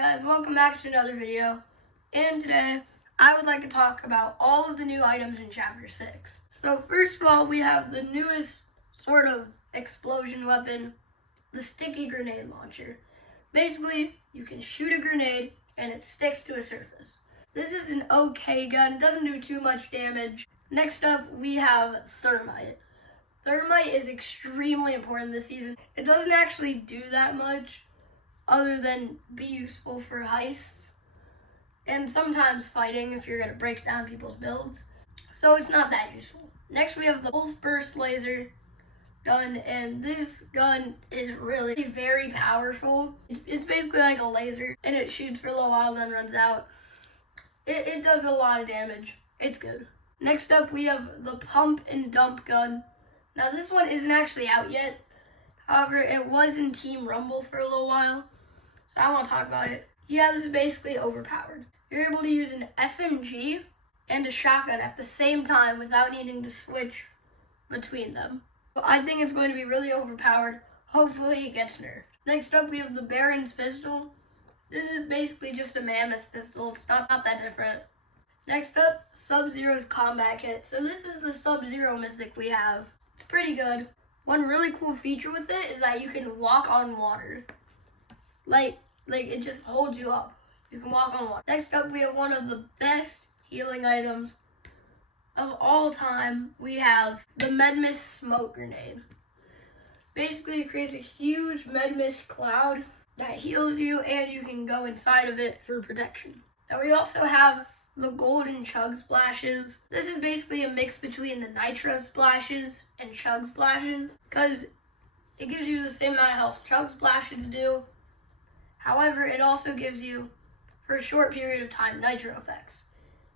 guys, welcome back to another video. And today, I would like to talk about all of the new items in Chapter 6. So first of all, we have the newest sort of explosion weapon, the sticky grenade launcher. Basically, you can shoot a grenade and it sticks to a surface. This is an okay gun, it doesn't do too much damage. Next up, we have thermite. Thermite is extremely important this season. It doesn't actually do that much other than be useful for heists and sometimes fighting if you're going to break down people's builds. So it's not that useful. Next we have the pulse burst laser gun, and this gun is really very powerful. It's basically like a laser and it shoots for a little while then runs out. It does a lot of damage. It's good. Next up we have the pump and dump gun. Now this one isn't actually out yet. However, it was in Team Rumble for a little while, so I want to talk about it. Yeah, this is basically overpowered. You're able to use an SMG and a shotgun at the same time without needing to switch between them. So I think it's going to be really overpowered. Hopefully it gets nerfed. Next up, we have the Baron's pistol. This is basically just a mammoth pistol. It's not that different. Next up, Sub-Zero's combat kit. So this is the Sub-Zero mythic we have. It's pretty good. One really cool feature with it is that you can walk on water. Like it just holds you up. You can walk on water. Next up, we have one of the best healing items of all time. We have the Medmist smoke grenade. Basically, it creates a huge Medmist cloud that heals you, and you can go inside of it for protection. And we also have the golden chug splashes. This is basically a mix between the nitro splashes and chug splashes, because it gives you the same amount of health chug splashes do. However, it also gives you, for a short period of time, nitro effects.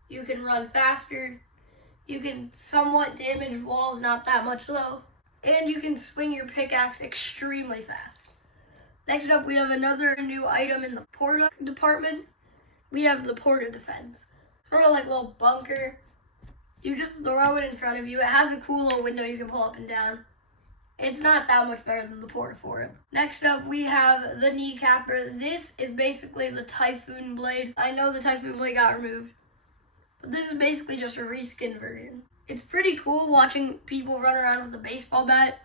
You can run faster, you can somewhat damage walls, not that much though, and you can swing your pickaxe extremely fast. Next up, we have another new item in the Porta department. We have the Porta Defense. Sort of like a little bunker. You just throw it in front of you. It has a cool little window you can pull up and down. It's not that much better than the Porta Fort. Next up, we have the Kneecapper. This is basically the Typhoon Blade. I know the Typhoon Blade got removed, but this is basically just a reskin version. It's pretty cool watching people run around with a baseball bat,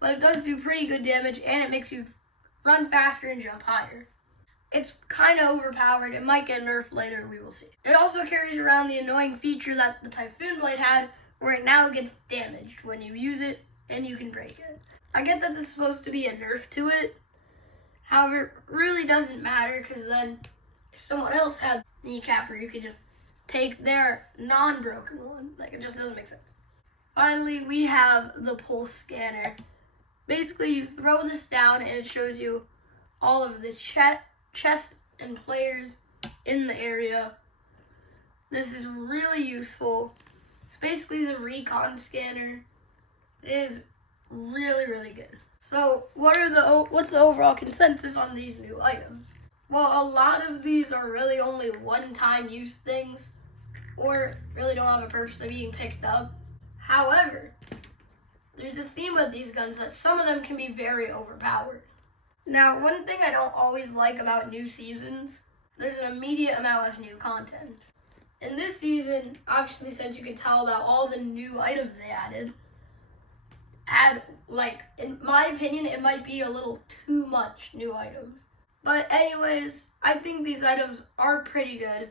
but it does do pretty good damage, and it makes you run faster and jump higher. It's kind of overpowered. It might get nerfed later, we will see. It also carries around the annoying feature that the Typhoon Blade had, where it now gets damaged when you use it, and you can break it. I get that this is supposed to be a nerf to it. However, it really doesn't matter, because then if someone else had the Kneecapper, you could just take their non-broken one. Like, it just doesn't make sense. Finally, we have the pulse scanner. Basically, you throw this down and it shows you all of the chests and players in the area. This is really useful. It's basically the recon scanner. It is really, really good. So what's the overall consensus on these new items? Well, a lot of these are really only one-time use things, or really don't have a purpose of being picked up. However, there's a theme with these guns that some of them can be very overpowered. Now, one thing I don't always like about new seasons, there's an immediate amount of new content. In this season, obviously, since you can tell about all the new items they added, in my opinion, it might be a little too much new items. But anyways, I think these items are pretty good.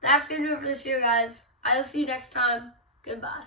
That's going to do it for this video, guys. I'll see you next time. Goodbye.